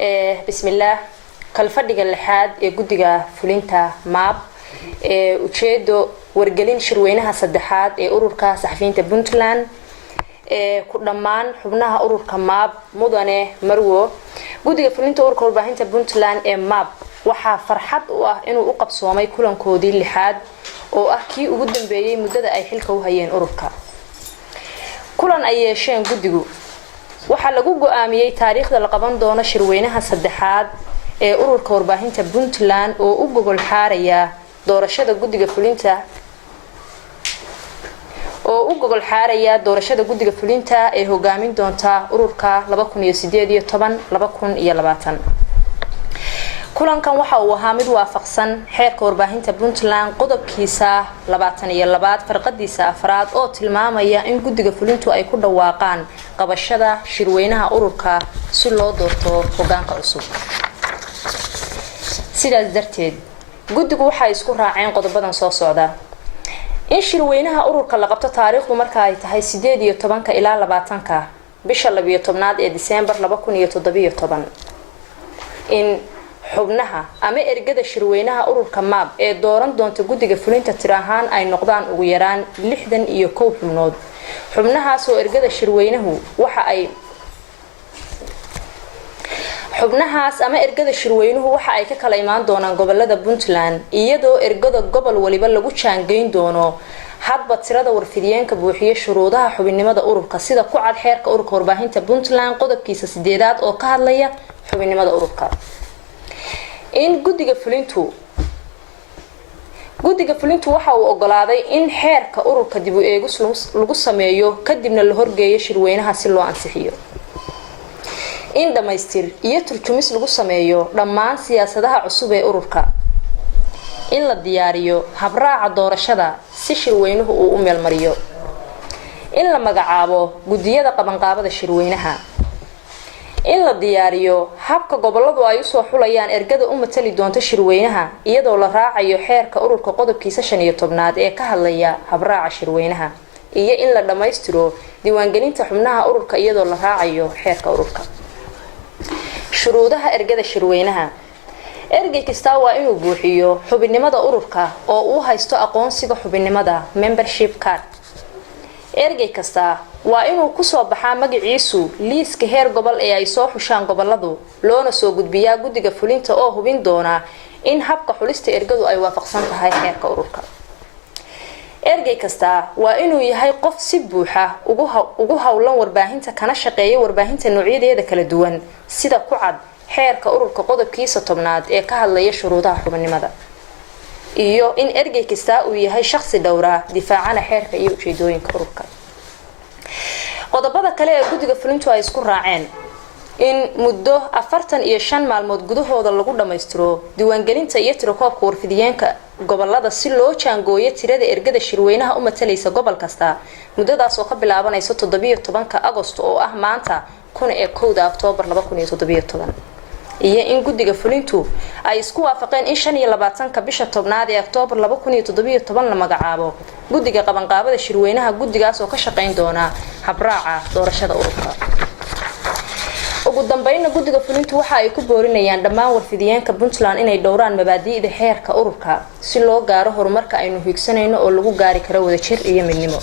بسم الله كالفدق اللحاد يجودجا فلينتا ماب وشيدو ورجلين شروينها صدحات أوروركا صحفين تبنتلان كلمان حبناها أوروركا ماب مدنة مروه جودجا فلينتا أوروركا وباهين تبنتلان ماب وحا فرحت إنه أقب صومي كلن كودي اللحاد وأحكي وجودن بيه مدة أي حلقة وهيين أوروركا كلن أي شيء جودجو waxa lagu go'aamiyay taariikhda la qaban doono shirweynaha saddexaad ee ururka warbaahinta Puntland oo u gogol xaaraya doorashada guddiga fulinta ee hogaamin doonta ururka 2018-2020 kulankan waxa uu ahaa mid waafaqsan xeerka warbaahinta Puntland qodobkiisa 22 farqadiisa afraad oo tilmaamaya in guddiga fulintu ay ku dhawaaqaan qabashada shirweynaha ururka si loo doorto hogaanka cusub sidaas darteed guddigu waxa isku raaceen qodobadan soo socda in shirweynaha ururka la qabto taariikhdu marka ay tahay 18 ilaa 20 bisha 12 ee December 2017 in xubnaha ama ergada shirweynaha ururka MAB ee dooran doonta guddiga fulinta tirahaan ay noqdaan ugu yaraan 61 xubnood xubnahaas oo ergada shirweynahu waxa ay ka kala imaan doonaan gobolada Puntland iyadoo ergada gobol waliba lagu jaangeyn doono hadba tirada warfidiyeenka buuxiye shuruudaha xubinnimada ururka sida ku cad xeerka ururka warbaahinta Puntland qodobkiisa 8 oo ka hadlaya xubinnimada ururka in guddiga fulintu waxa uu ogolaaday in xeerka ururka dib u eegis lagu sameeyo kadibna la horgeeyo shirweynaha si loo ansixiyo in dhamaystir iyo turjumis lagu sameeyo dhammaan siyaasadaha cusub ee ururka in la diyaariyo habraaca doorashada si shirweynuhu uu u meel mariyo in la magacaabo guddiyada qabanqaabada shirweynaha in la diyaariyo habka goboladu ay u soo xulayaan ergada u matali doonto shirweynaha iyadoo la raacayo xeerka ururka qodobkiisa 15 ee ka hadlaya habraaca shirweynaha iyo in la dhamaystiro diiwaangelinta xubnaha ururka iyadoo la raacayo xeerka ururka shuruudaha ergada shirweynaha ergey kasta waa inuu buuxiyo xubinnimada ururka oo uu haysto aqoonsiga xubinnimada membership card ergey kasta waa inuu ku soo baxaa magaciisu liiska heer gobol ee ay soo xushaan goboladu loona soo gudbiyaa guddiga fulinta oo hubin doona in habka xulista ergadu ay waafaqsan tahay xeerka ururka ergey kasta waa inuu yahay qof si buuxa ugu hawlan warbaahinta kana shaqeeya warbaahinta noocyadeeda kala duwan sida ku cad xeerka ururka qodobkiisa 10 ee ka hadlaya shuruudaha xubinnimada iyo in ergey kasta uu yahay shakhsi dhowra difaacana xeerka iyo ujeedooyinka ururka qodobada kale ee guddiga fulintu ay isku raaceen in muddo 45 maalmood gudahooda lagu dhameystiro diiwaangelinta iyo tirakoobka warfidiyeenka gobolada si loo jaangooyo tirada ergada shirweynaha u matalaysa gobol kasta muddadaas oo ka bilaabanaysa 17 Agosto oo ah maanta 1 Oktoobar 2017 iyo in guddiga fulintu ay isku waafaqeen in 25 bisha 10 ee Oktoobar 2017 la magacaabo guddiga qabanqaabada shirweynaha guddigaas oo ka shaqeyn doona habraaca doorashada ururka ugu dambeynna guddiga fulintu waxa ay ku boorinayaan dhammaan warfidiyeenka Puntland inay dhowraan mabaadi'da xeerka ururka si loo gaaro horumarka aynu higsanayno oo lagu gaari karo wadajir iyo midnimo.